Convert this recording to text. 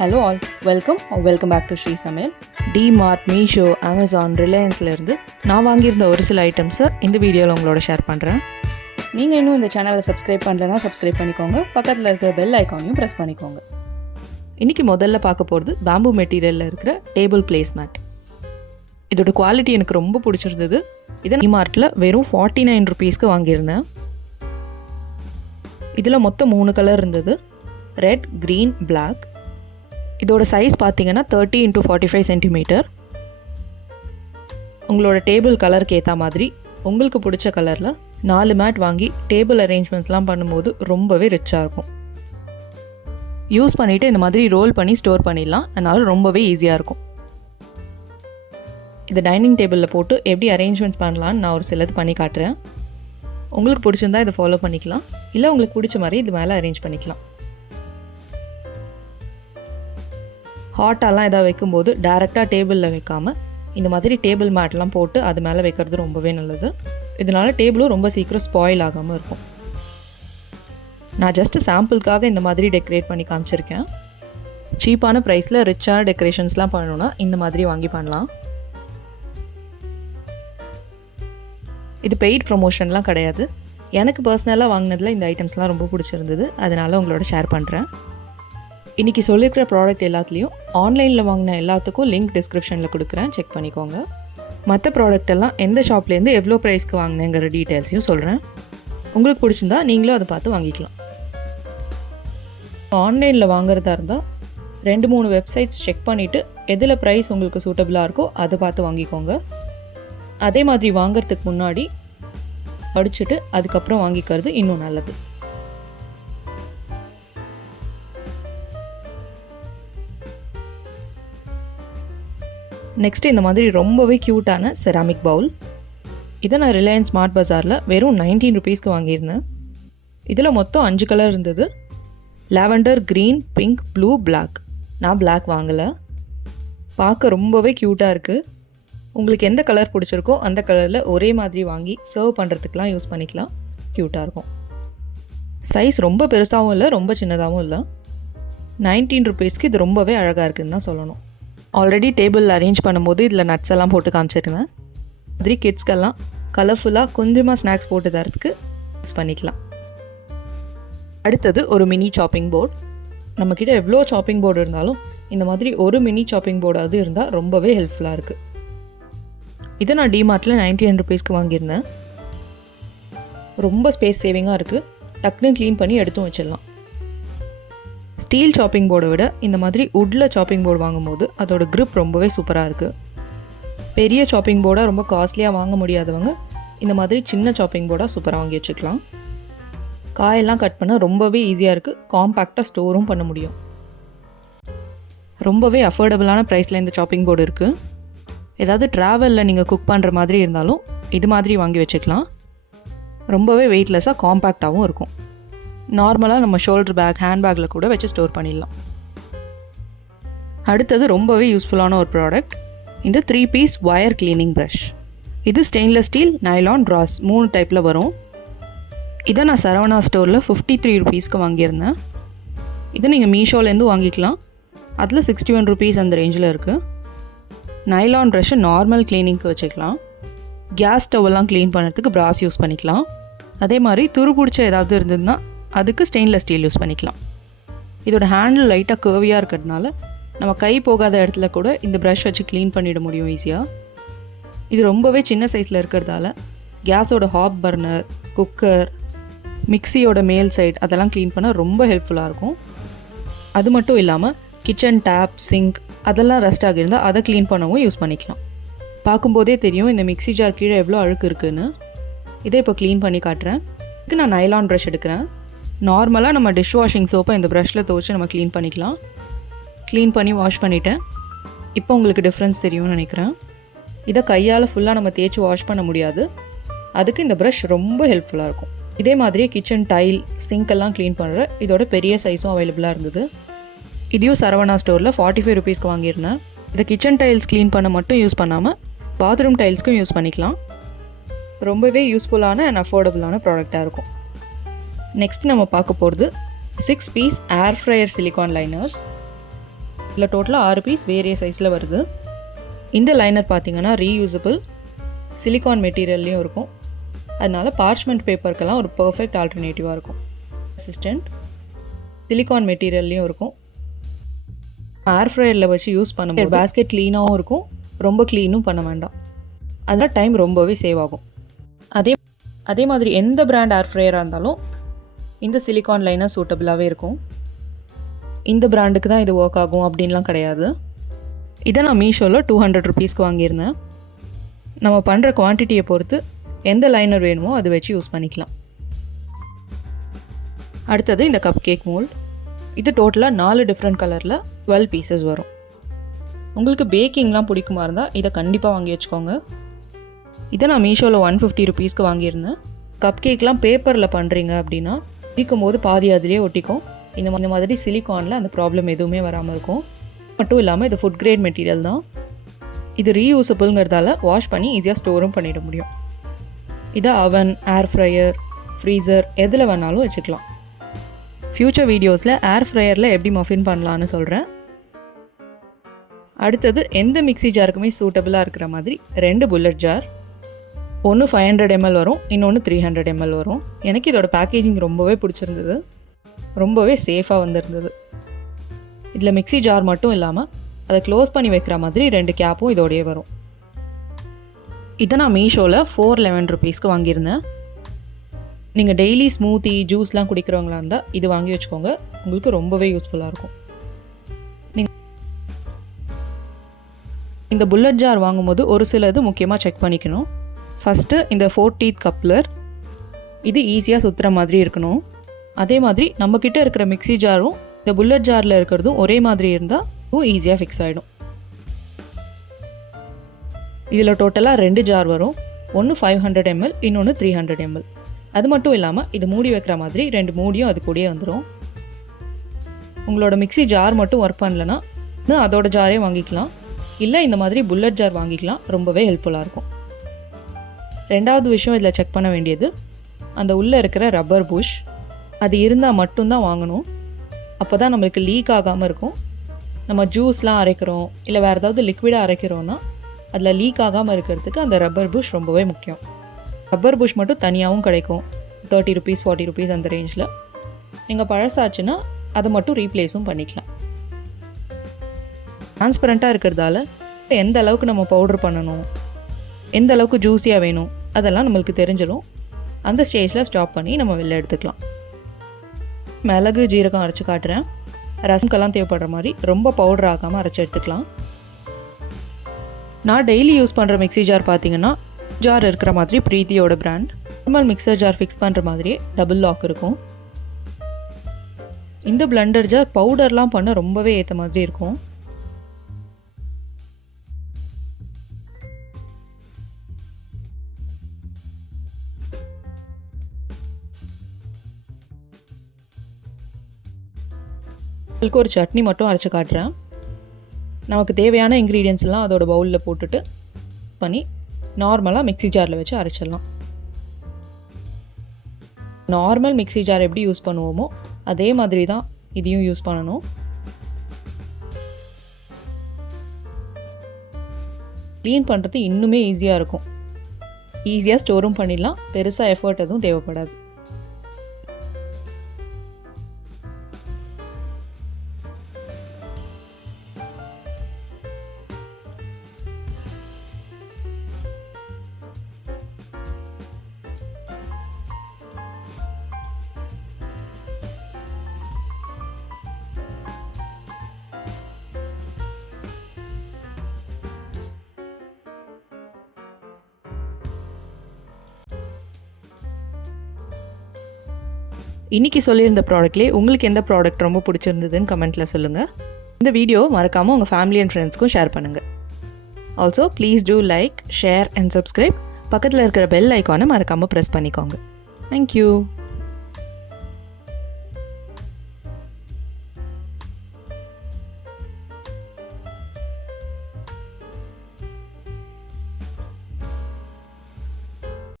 Hello all, welcome back to Sri Samayal. DMart, Meesho, Amazon, ரிலையன்ஸ்லேருந்து நான் வாங்கியிருந்த ஒரு சில ஐட்டம்ஸை இந்த வீடியோவில் உங்களோட ஷேர் பண்ணுறேன். நீங்கள் இன்னும் இந்த சேனலை சப்ஸ்கிரைப் பண்ணலைன்னா சப்ஸ்கிரைப் பண்ணிக்கோங்க. பக்கத்தில் இருக்கிற பெல் ஐக்கானையும் ப்ரெஸ் பண்ணிக்கோங்க. இன்றைக்கி முதல்ல பார்க்க போகிறது பேம்பு மெட்டீரியலில் இருக்கிற டேபிள் பிளேஸ் மேட். இதோட குவாலிட்டி எனக்கு ரொம்ப பிடிச்சிருந்தது. இதை டிமார்ட்டில் வெறும் 49 ருபீஸ்க்கு வாங்கியிருந்தேன். இதில் மொத்தம் 3 கலர் இருந்தது, ரெட், க்ரீன், பிளாக். இதோட சைஸ் பார்த்தீங்கன்னா 30 x 45 சென்டிமீட்டர். உங்களோட டேபிள் கலருக்கு ஏற்ற மாதிரி உங்களுக்கு பிடிச்ச கலரில் 4 மேட் வாங்கி டேபிள் அரேஞ்ச்மெண்ட்ஸ்லாம் பண்ணும்போது ரொம்பவே ரிச்சாக இருக்கும். யூஸ் பண்ணிவிட்டு இந்த மாதிரி ரோல் பண்ணி ஸ்டோர் பண்ணிடலாம். அதனால் ரொம்பவே ஈஸியாக இருக்கும். இதை டைனிங் டேபிளில் போட்டு எப்படி அரேஞ்ச்மெண்ட்ஸ் பண்ணலான்னு நான் ஒரு சிலது பண்ணி காட்டுறேன். உங்களுக்கு பிடிச்சிருந்தா இதை ஃபாலோ பண்ணிக்கலாம், இல்லை உங்களுக்கு பிடிச்ச மாதிரி இது மேலே அரேஞ்ச் பண்ணிக்கலாம். ஹாட்டாலாம் எதாவது வைக்கும்போது டேரெக்டாக டேபிளில் வைக்காமல் இந்த மாதிரி டேபிள் மேட்லாம் போட்டு அது மேலே வைக்கிறது ரொம்பவே நல்லது. இதனால் டேபிளும் ரொம்ப சீக்கிரம் ஸ்பாயில் ஆகாமல் இருக்கும். நான் ஜஸ்ட்டு சாம்பிளுக்காக இந்த மாதிரி டெக்கரேட் பண்ணி காமிச்சிருக்கேன். சீப்பான ப்ரைஸில் ரிச்சான டெக்கரேஷன்ஸ்லாம் பண்ணணுன்னா இந்த மாதிரி வாங்கி பண்ணலாம். இது பெய்ட் ப்ரொமோஷன்லாம் கிடையாது. எனக்கு பர்சனலாக வாங்கினதில் இந்த ஐட்டம்ஸ்லாம் ரொம்ப பிடிச்சிருந்தது. அதனால் உங்களோட ஷேர் பண்ணுறேன். இன்றைக்கி சொல்லியிருக்கிற ப்ராடக்ட் எல்லாத்துலேயும் ஆன்லைனில் வாங்கின எல்லாத்துக்கும் லிங்க் டிஸ்கிரிப்ஷனில் கொடுக்குறேன், செக் பண்ணிக்கோங்க. மற்ற ப்ராடக்ட் எல்லாம் எந்த ஷாப்லேருந்து எவ்வளோ ப்ரைஸ்க்கு வாங்கினேங்கிற டீட்டெயில்ஸையும் சொல்கிறேன். உங்களுக்கு பிடிச்சிருந்தா நீங்களும் அதை பார்த்து வாங்கிக்கலாம். ஆன்லைனில் வாங்குறதா இருந்தால் 2-3 வெப்சைட்ஸ் செக் பண்ணிவிட்டு எதில் ப்ரைஸ் உங்களுக்கு சூட்டபிளாக இருக்கோ அதை பார்த்து வாங்கிக்கோங்க. அதே மாதிரி வாங்கிறதுக்கு முன்னாடி படிச்சுட்டு அதுக்கப்புறம் வாங்கிக்கிறது இன்னும் நல்லது. நெக்ஸ்ட் இந்த மாதிரி ரொம்பவே க்யூட்டான செராமிக் பவுல். இதை நான் ரிலையன்ஸ் ஸ்மார்ட் பஜாரில் வெறும் 19 ருபீஸ்க்கு வாங்கியிருந்தேன். இதில் மொத்தம் 5 கலர் இருந்தது, lavender, green, pink, blue, black. நான் பிளாக் வாங்கலை. பார்க்க ரொம்பவே க்யூட்டாக இருக்குது. உங்களுக்கு எந்த கலர் பிடிச்சிருக்கோ அந்த கலரில் ஒரே மாதிரி வாங்கி சர்வ் பண்ணுறதுக்கெலாம் யூஸ் பண்ணிக்கலாம். க்யூட்டாக இருக்கும். சைஸ் ரொம்ப பெருசாகவும் இல்லை, ரொம்ப சின்னதாகவும் இல்லை. 19 ருபீஸ்க்கு இது ரொம்பவே அழகாக இருக்குதுன்னு தான் சொல்லணும். ஆல்ரெடி டேபிள் அரேஞ்ச் பண்ணும்போது இதில் நட்ஸ் எல்லாம் போட்டு காமிச்சிருந்தேன். மாதிரி கிட்ஸ்க்கெல்லாம் கலர்ஃபுல்லாக கொஞ்சமாக ஸ்நாக்ஸ் போட்டு தரத்துக்கு யூஸ் பண்ணிக்கலாம். அடுத்தது ஒரு மினி சாப்பிங் போர்டு. நம்மக்கிட்ட எவ்வளோ சாப்பிங் போர்டு இருந்தாலும் இந்த மாதிரி ஒரு மினி சாப்பிங் போர்டாவது இருந்தால் ரொம்பவே ஹெல்ப்ஃபுல்லாக இருக்குது. இதை நான் டிமார்ட்டில் 99 ருபீஸ்க்கு வாங்கியிருந்தேன். ரொம்ப ஸ்பேஸ் சேவிங்காக இருக்குது. டக்குன்னு க்ளீன் பண்ணி எடுத்தும் வச்சிடலாம். ஸ்டீல் சாப்பிங் போர்டை விட இந்த மாதிரி வுட்டில் சாப்பிங் போர்டு வாங்கும்போது அதோட க்ரிப் ரொம்பவே சூப்பராக இருக்குது. பெரிய சாப்பிங் போர்டாக ரொம்ப காஸ்ட்லியாக வாங்க முடியாதவங்க இந்த மாதிரி சின்ன சாப்பிங் போர்டாக சூப்பராக வாங்கி வச்சுக்கலாம். காயெல்லாம் கட் பண்ண ரொம்பவே ஈஸியாக இருக்குது. காம்பேக்டாக ஸ்டோரும் பண்ண முடியும். ரொம்பவே அஃபோர்டபுளான ப்ரைஸில் இந்த சாப்பிங் போர்டு இருக்குது. ஏதாவது ட்ராவலில் நீங்கள் குக் பண்ணுற மாதிரி இருந்தாலும் இது மாதிரி வாங்கி வச்சுக்கலாம். ரொம்பவே வெயிட்லெஸ்ஸாக காம்பேக்டாகவும் இருக்கும். நார்மலாக நம்ம ஷோல்டர் பேக், ஹேண்ட் பேக்கில் கூட வச்சு ஸ்டோர் பண்ணிடலாம். அடுத்தது ரொம்பவே யூஸ்ஃபுல்லான ஒரு ப்ராடக்ட், இந்த 3 பீஸ் ஒயர் கிளீனிங் ப்ரஷ். இது ஸ்டெயின்லெஸ் ஸ்டீல், நைலான், ட்ராஸ் 3 டைப்பில் வரும். இதை நான் சரவணா ஸ்டோரில் 53 ருபீஸ்க்கு வாங்கியிருந்தேன். இதை நீங்கள் மீஷோலேருந்து வாங்கிக்கலாம். அதில் 61 ருபீஸ் அந்த ரேஞ்சில் இருக்குது. நைலான் ப்ரஷ்ஷை நார்மல் க்ளீனிங்க்கு வச்சுக்கலாம். கேஸ் ஸ்டவ்வெல்லாம் க்ளீன் பண்ணுறதுக்கு ப்ராஸ் யூஸ் பண்ணிக்கலாம். அதே மாதிரி துரு பிடிச்ச ஏதாவது இருந்ததுன்னா அதுக்கு ஸ்டெயின்லெஸ் ஸ்டீல் யூஸ் பண்ணிக்கலாம். இதோட ஹேண்டில் லைட்டாக கர்வியாக இருக்கிறதுனால நம்ம கை போகாத இடத்துல கூட இந்த ப்ரஷ் வச்சு க்ளீன் பண்ணிட முடியும் ஈஸியாக. இது ரொம்பவே சின்ன சைஸில் இருக்கிறதால கேஸோட ஹாப் பர்னர், குக்கர், மிக்சியோட மேல் சைட் அதெல்லாம் க்ளீன் பண்ண ரொம்ப ஹெல்ப்ஃபுல்லாக இருக்கும். அது மட்டும் இல்லாமல் கிச்சன் டேப், சிங்க் அதெல்லாம் ரஸ்ட் ஆகியிருந்தால் அதை க்ளீன் பண்ணவும் யூஸ் பண்ணிக்கலாம். பார்க்கும்போதே தெரியும் இந்த மிக்சி ஜார் கீழே எவ்வளோ அழுக்கு இருக்குதுன்னு. இதை இப்போ க்ளீன் பண்ணி காட்டுறேன். இதுக்கு நான் நைலான் ப்ரஷ் எடுக்கிறேன். நார்மலாக நம்ம டிஷ் வாஷிங் சோப்பை இந்த ப்ரஷ்ஷில் துவச்சி நம்ம க்ளீன் பண்ணிக்கலாம். க்ளீன் பண்ணி வாஷ் பண்ணிவிட்டேன். இப்போ உங்களுக்கு டிஃப்ரென்ஸ் தெரியும்னு நினைக்கிறேன். இதை கையால் ஃபுல்லாக நம்ம தேய்ச்சி வாஷ் பண்ண முடியாது. அதுக்கு இந்த ப்ரஷ் ரொம்ப ஹெல்ப்ஃபுல்லாக இருக்கும். இதே மாதிரியே கிச்சன் டைல், சிங்க்கெல்லாம் க்ளீன் பண்ணுற இதோட பெரிய சைஸும் அவைலபிளாக இருந்தது. இதையும் சரவணா ஸ்டோரில் 45 ருபீஸ்க்கு வாங்கியிருந்தேன். இதை கிச்சன் டைல்ஸ் க்ளீன் பண்ண மட்டும் யூஸ் பண்ணாமல் பாத்ரூம் டைல்ஸ்க்கும் யூஸ் பண்ணிக்கலாம். ரொம்பவே யூஸ்ஃபுல்லான அண்ட் அஃபோர்டபுளான ப்ராடக்டாக இருக்கும். நெக்ஸ்ட் நம்ம பார்க்க போகிறது 6 piece air fryer silicone liners. இதில் டோட்டலாக 6 பீஸ் வேரிய சைஸில் வருது. இந்த லைனர் பார்த்தீங்கன்னா ரீயூசபிள் சிலிகான் மெட்டீரியல்லையும் இருக்கும். அதனால் பார்ச்மெண்ட் பேப்பருக்கெல்லாம் ஒரு பர்ஃபெக்ட் ஆல்டர்னேட்டிவாக இருக்கும். அசிஸ்டண்ட் சிலிகான் மெட்டீரியல்லையும் இருக்கும். ஏர் ஃப்ரையரில் வச்சு யூஸ் பண்ணும்போது பேஸ்கெட் க்ளீனாகவும் இருக்கும், ரொம்ப க்ளீனும் பண்ண வேண்டாம். அதனால் டைம் ரொம்பவே சேவ் ஆகும். அதே மாதிரி எந்த பிராண்ட் ஏர் ஃப்ரையராக இருந்தாலும் இந்த சிலிகான் லைனர் சூட்டபிளாகவே இருக்கும். இந்த பிராண்டுக்கு தான் இது ஒர்க் ஆகும் அப்படின்லாம் கிடையாது. இதை நான் மீஷோவில் 200 ருபீஸ்க்கு வாங்கியிருந்தேன். நம்ம பண்ணுற குவான்டிட்டியை பொறுத்து எந்த லைனர் வேணுமோ அதை வச்சு யூஸ் பண்ணிக்கலாம். அடுத்தது இந்த கப் கேக் மோல்ட். இது டோட்டலாக 4 டிஃப்ரெண்ட் கலரில் 12 பீசஸ் வரும். உங்களுக்கு பேக்கிங்லாம் பிடிக்குமா இருந்தால் இதை கண்டிப்பாக வாங்கி வச்சுக்கோங்க. இதை நான் மீஷோவில் 150 ருபீஸ்க்கு வாங்கியிருந்தேன். கப் கேக்லாம் பேப்பரில் பண்ணுறீங்க அப்படின்னா பிடிக்கும் போது பாதி அதிலே ஒட்டிக்கும். இந்த மாதிரி சிலிகானில் அந்த ப்ராப்ளம் எதுவுமே வராமல் இருக்கும். மட்டும் இல்லாமல் இது ஃபுட் கிரேட் மெட்டீரியல் தான். இது ரீயூசபிள்ங்கிறதால வாஷ் பண்ணி ஈஸியாக ஸ்டோரும் பண்ணிட முடியும். இதை அவன், ஏர் ஃப்ரையர், ஃப்ரீசர் எதில் வேணாலும் வச்சுக்கலாம். ஃப்யூச்சர் வீடியோஸில் ஏர் ஃப்ரையரில் எப்படி மஃபின் பண்ணலான்னு சொல்கிறேன். அடுத்தது எந்த மிக்ஸி ஜாருக்குமே சூட்டபிளாக இருக்கிற மாதிரி 2 புல்லட் ஜார். ஒன்று 500 ml வரும், இன்னொன்று 300 ml வரும். எனக்கு இதோட பேக்கேஜிங் ரொம்பவே பிடிச்சிருந்தது, ரொம்பவே சேஃபாக வந்திருந்தது. இதில் மிக்ஸி ஜார் மட்டும் இல்லாமல் அதை க்ளோஸ் பண்ணி வைக்கிற மாதிரி 2 கேப்பும் இதோடையே வரும். இதை நான் மீஷோவில் 411 ருபீஸ்க்கு வாங்கியிருந்தேன். நீங்கள் டெய்லி ஸ்மூத்தி ஜூஸ்லாம் குடிக்கிறவங்களா இருந்தால் இது வாங்கி வச்சுக்கோங்க, உங்களுக்கு ரொம்பவே யூஸ்ஃபுல்லாக இருக்கும். நீங்கள் இந்த புல்லட் ஜார் வாங்கும்போது ஒரு சிலது முக்கியமாக செக் பண்ணிக்கணும். ஃபஸ்ட்டு இந்த 4 டீத் கப்லர், இது ஈஸியாக சுற்றுற மாதிரி இருக்கணும். அதே மாதிரி நம்மக்கிட்ட இருக்கிற மிக்ஸி ஜாரும் இந்த புல்லட் ஜாரில் இருக்கிறதும் ஒரே மாதிரி இருந்தால் இதுவும் ஈஸியாக ஃபிக்ஸ் ஆகிடும். இதில் டோட்டலாக 2 ஜார் வரும். ஒன்று 500 ml, இன்னொன்று 300 ml. அது மட்டும் இல்லாமல் இது மூடி வைக்கிற மாதிரி 2 மூடியும் அது கூடயே வந்துடும். உங்களோட மிக்ஸி ஜார் மட்டும் ஒர்க் பண்ணலன்னா இன்னும் அதோட ஜாரே வாங்கிக்கலாம், இல்லை இந்த மாதிரி புல்லட் ஜார் வாங்கிக்கலாம். ரொம்பவே ஹெல்ப்ஃபுல்லாக இருக்கும். ரெண்டாவது விஷயம் இதில் செக் பண்ண வேண்டியது அந்த உள்ளே இருக்கிற ரப்பர் புஷ். அது இருந்தால் மட்டும்தான் வாங்கணும். அப்போ தான் நம்மளுக்கு லீக் ஆகாமல் இருக்கும். நம்ம ஜூஸ்லாம் அரைக்கிறோம் இல்லை வேறு ஏதாவது லிக்விடாக அரைக்கிறோன்னா அதில் லீக் ஆகாமல் இருக்கிறதுக்கு அந்த ரப்பர் புஷ் ரொம்பவே முக்கியம். ரப்பர் புஷ் மட்டும் தனியாகவும் கிடைக்கும், 30 ருபீஸ் 40 ருபீஸ் அந்த ரேஞ்சில். நீங்கள் பழசாச்சுன்னா அதை மட்டும் ரீப்ளேஸும் பண்ணிக்கலாம். டிரான்ஸ்பரண்ட்டாக இருக்கிறதால எந்த அளவுக்கு நம்ம பவுடர் பண்ணணும், எந்த அளவுக்கு ஜூஸியாக வேணும் அதெல்லாம் நம்மளுக்கு தெரிஞ்சிடும். அந்த ஸ்டேஜில் ஸ்டாப் பண்ணி நம்ம வெளில எடுத்துக்கலாம். மிளகு ஜீரகம் அரைச்சி காட்டுறேன். ரசம்க்கெல்லாம் தேவைப்படுற மாதிரி ரொம்ப பவுடர் ஆகாமல் அரைச்சி எடுத்துக்கலாம். நான் டெய்லி யூஸ் பண்ணுற மிக்ஸி ஜார் பார்த்தீங்கன்னா ஜார் இருக்கிற மாதிரி பிரீத்தியோட brand. Normal mixer jar fix பண்ணுற மாதிரியே டபுள் லாக் இருக்கும். இந்த பிளண்டர் ஜார் பவுடர்லாம் பண்ண ரொம்பவே ஏற்ற மாதிரி இருக்கும். உங்களுக்கு ஒரு சட்னி மட்டும் அரைச்சி காட்டுறேன். நமக்கு தேவையான இன்க்ரீடியன்ஸ் எல்லாம் அதோட பவுலில் போட்டுட்டு பண்ணி நார்மலாக மிக்ஸி ஜாரில் வச்சு அரைச்சிடலாம். நார்மல் மிக்ஸி ஜார் எப்படி யூஸ் பண்ணுவோமோ அதே மாதிரி தான் இதையும் யூஸ் பண்ணணும். க்ளீன் பண்ணுறது இன்னுமே ஈஸியாக இருக்கும். ஈஸியாக ஸ்டோரும் பண்ணிடலாம், பெருசாக எஃபர்ட் எதுவும் தேவைப்படாது. இன்றைக்கி சொல்லியிருந்த ப்ராடக்ட்லேயே உங்களுக்கு எந்த ப்ராடக்ட் ரொம்ப பிடிச்சிருந்ததுன்னு கமெண்ட்டில் சொல்லுங்கள். இந்த வீடியோ மறக்காமல் உங்கள் ஃபேமிலி அண்ட் ஃப்ரெண்ட்ஸ்க்கும் ஷேர் பண்ணுங்கள். Also please do like, share and subscribe. பக்கத்தில் இருக்கிற பெல் ஐக்கானை மறக்காமல் ப்ரெஸ் பண்ணிக்கோங்க. தேங்க்யூ.